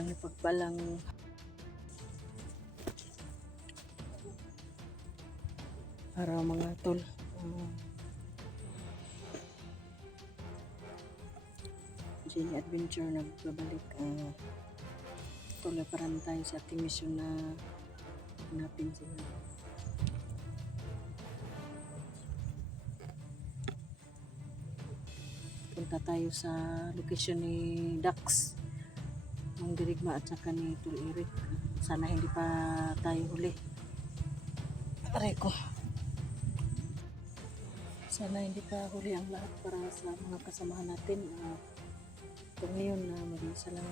isang pagpalang araw mga tol. Jenny Adventure nagbabalik. Tuloy pa rin tayo sa ating mission na hanapin sila. Punta tayo sa location ni Dax ng Dirigma at saka ni Tul Eric. Sana hindi pa tayo huli. Aray ko. Sana hindi pa huli ang lahat para sa mga kasamahan natin. Ito ngayon na mag-isa lang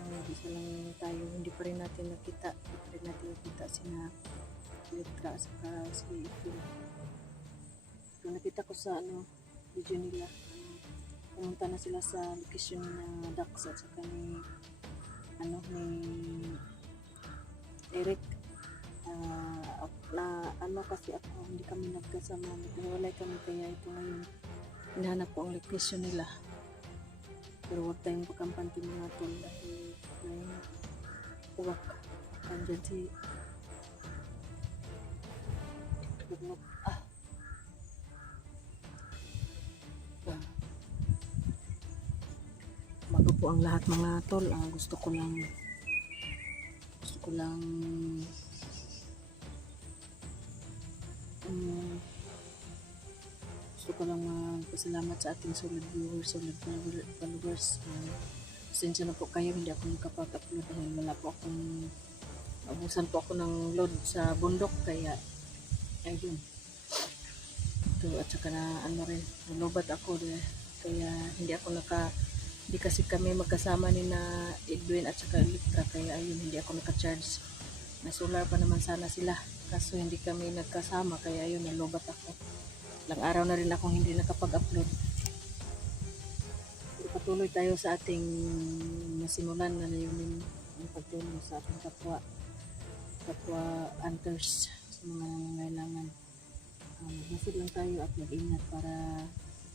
tayo. Hindi pa rin natin nakita. Sina Electra at saka si Phil. So, nakita ko sa video nila. Pumunta na sila sa location na Dax at saka ni Eric. Kasi ako hindi kami nagkasama, naghiwalay kami, kaya ito ngayon hinahanap ko ang location nila, pero huwag tayong pagkampante mga tol dahil may uwak. Andyan si bago po ang lahat mga tol. Gusto ko lang magpasalamat sa ating solid viewers, solid followers. Pasensya na po kayo, hindi ako nakapag-upload dahil wala po akong abusan po ako ng load sa bundok, kaya ayun ito. At saka na nalubat ako kaya hindi kasi kami magkasama ni na Edwin at saka Electra, kaya ayun hindi ako naka-charge. May solar pa naman sana sila, kaso hindi kami nagkasama, kaya ayun nalubat ako. Ilang araw na rin akong hindi nakapag-upload. Patuloy tayo sa ating nasimulan na layunin, ang pagtulong sa ating kapwa hunters sa mga nangangailangan. Masid lang tayo at mag-ingat para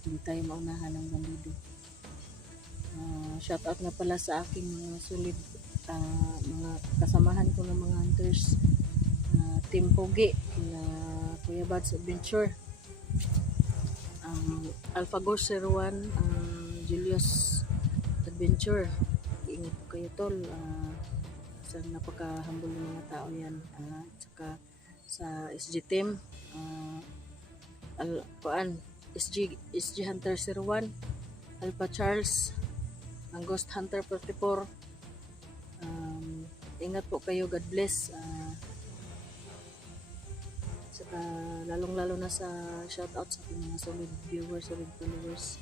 hindi tayo maunahan ng bandido. Shout out nga pala sa aking mga solid mga kasamahan ko ng mga hunters, Team Pogi, na Kuya Bads Adventure, Alphagor 01, Julius Adventure. Ingat po kayo tol. Isang napaka-humble ng mga tao yan. At saka sa SG team, SG Hunter 01, Alpha Charles, ang Ghost Hunter 44. Ingat po kayo, God bless. Saka lalong-lalo na sa shoutout sa aking mga solid viewers, solid followers.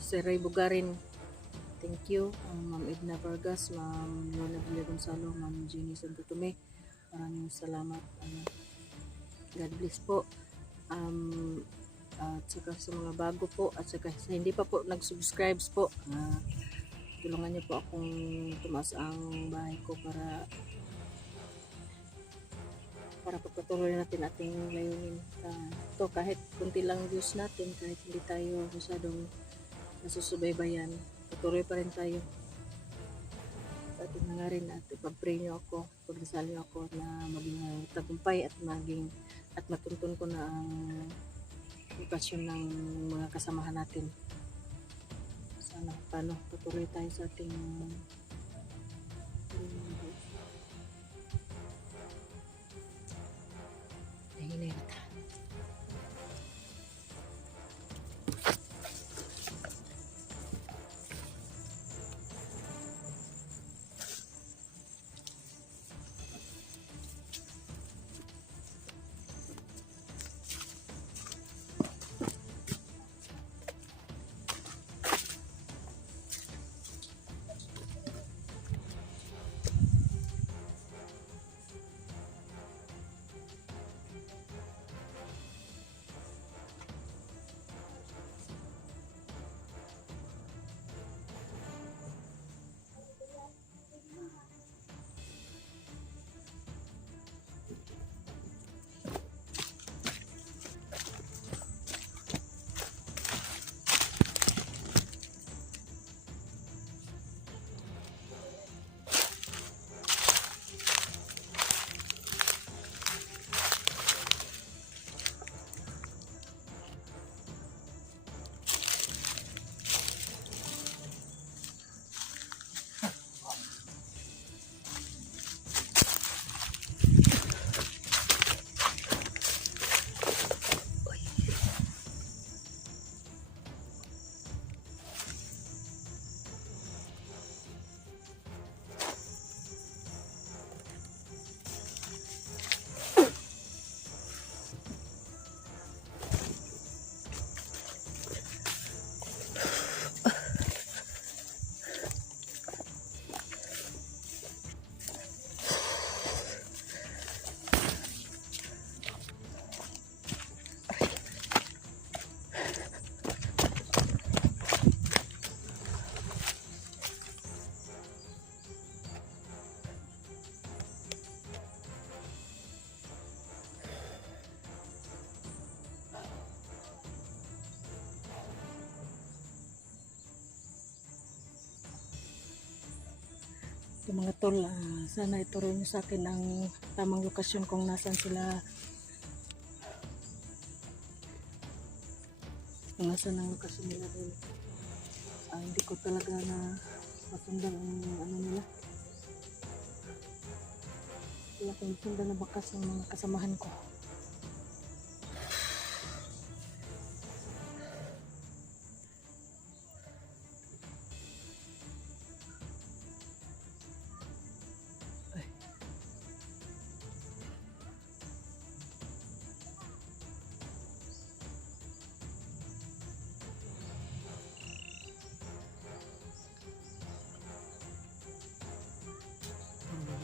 Si Ray Bugarin, thank you. Ma'am Edna Vargas, Ma'am Lona Villa Gonzalo, Ma'am Jenny Santo Tome, maraming salamat. God bless po. At saka sa mga bago po, at saka sa hindi pa po nag-subscribes po, tulungan niyo po akong tumaas ang bahay ko para pagpatuloy natin ating layunin. Ito kahit kunti lang views natin, kahit hindi tayo masyadong nasusubaybayan, patuloy pa rin tayo. Ating nangarin at ipag-pray niyo ako, pagdasal niyo ako na maging tagumpay at matuntun ko na ang lokasyon ng mga kasamahan natin. Sana patuloy tayo sa ating hinihintay. mga tol, sana ituro niyo sa akin ang tamang lokasyon kung nasan sila, kung nasan ang lokasyon nila dahil hindi ko talaga na masundan ang ano nila. Wala akong sundan na bakas ng mga kasamahan ko.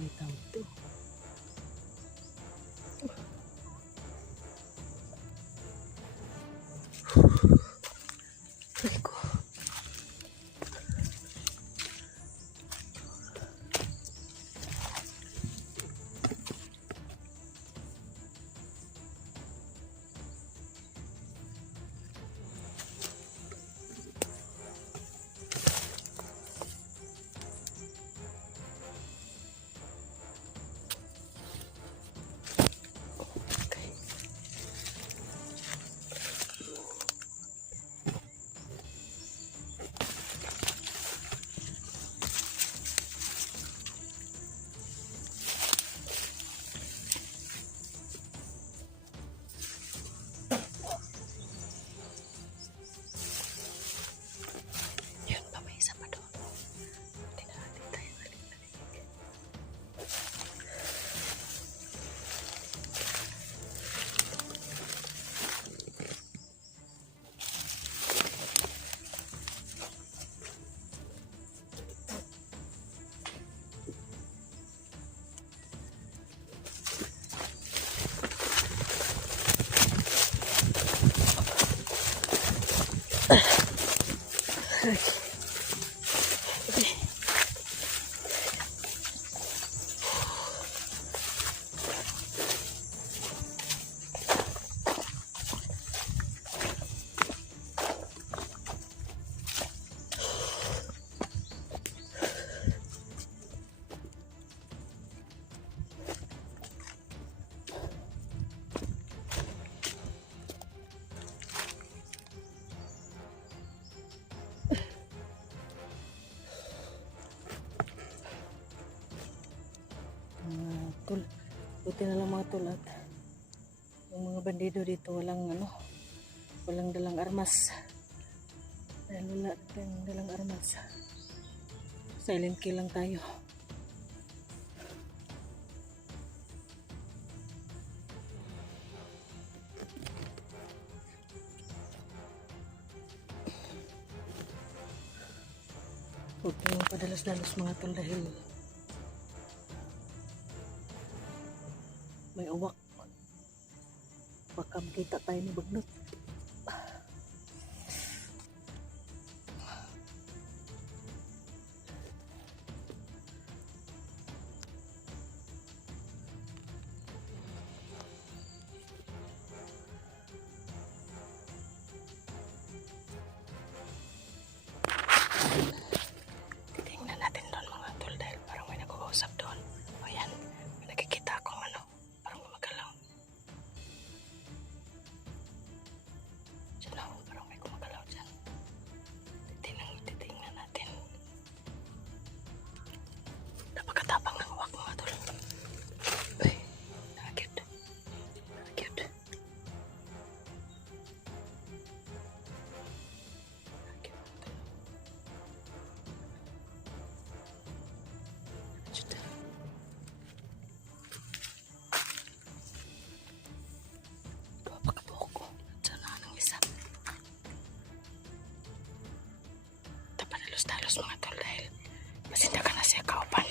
Bitaw to. Rico. Tol, buti na lang mga tol at yung mga bandido dito walang dalang armas, dahil wala tayong dalang armas, silent kill lang tayo. Huwag kayong padalos-dalos mga tol dahil may uwak, baka makita tayo ni Bagnot. Titingnan natin doon mga tol dahil parang may nag-uusap doon. O yan, may nakikita akong parang gumagalaw. Diyan o, parang may gumagalaw dyan. Titingnan natin. Napakatapang ng uwak mga tol. Uy, nakakute. Nakakute. Talos mga tol dahil masinda ka na siya kaupan.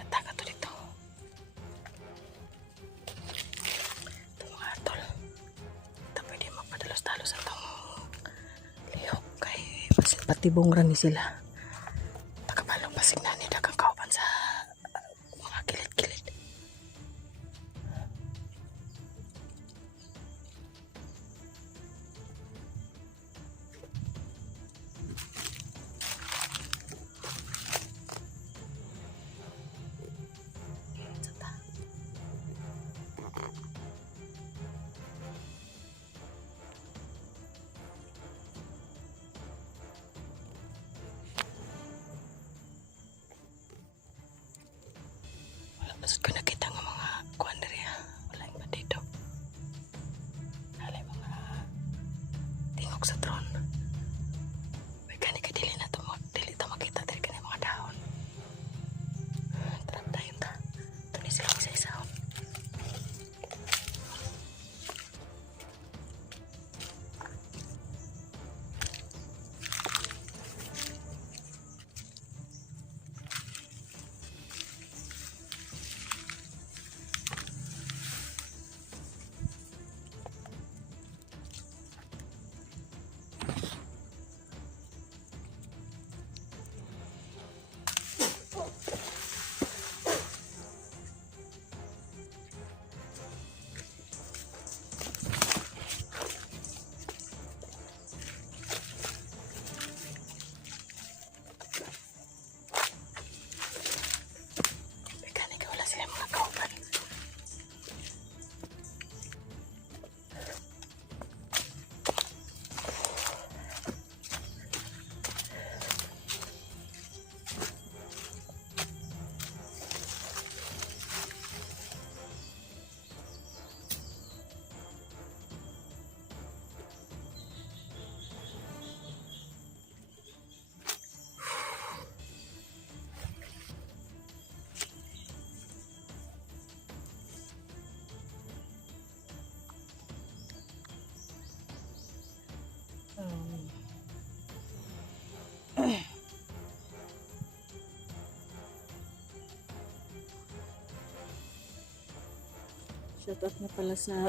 Nataga to dito. Ito mga tol, ito pwede mapadalos-talos itong lihok kay masin patibong rani sila. Takabalong pasig na ni dagang kaupan sa mga kilid-kilid. pasok sa drone. May kani ka dili na to mo, dili to makita dili kani mga dahon. Tara tayo ta. Tuni sila isa-isa. Shoutout na pala sa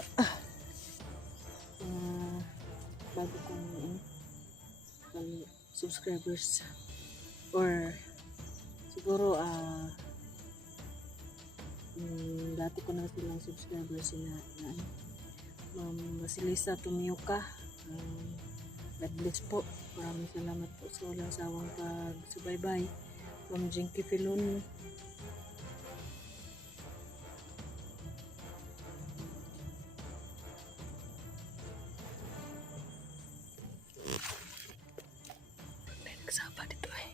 bago kong subscribers, or siguro dati ko na silang subscribers na Ma'am Basilisa Tumioka. God bless po. Maraming salamat po sa walang sawang pagsubaybay. Ma'am Jinky Filon, nagsaba dito eh.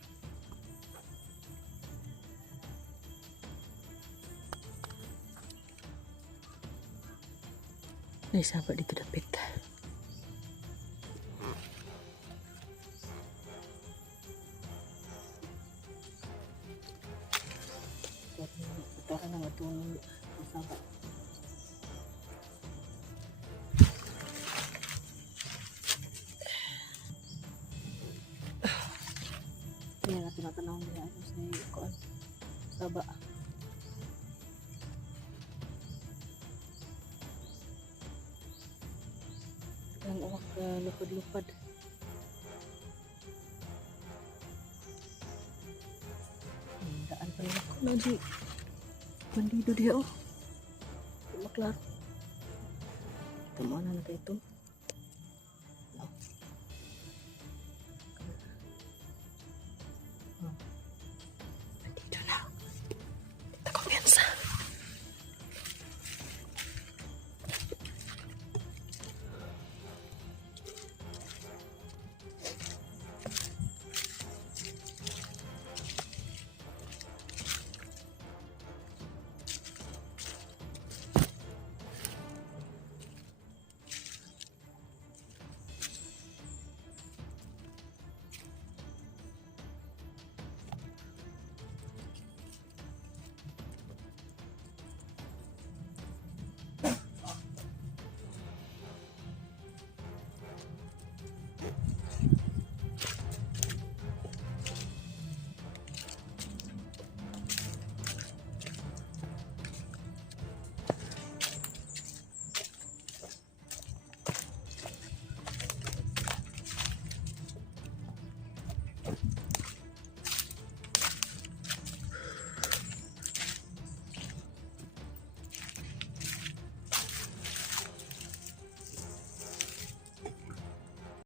Nagsaba dito dapit. ito ka na itong masaba. Yan na tinatanong nila sa kuan saba. Ang uwak lupad-lupad. Daan pa rin ako na di bandido dia oh. Maklar. Tama na ito. Dito na. Kita kumpiyansa.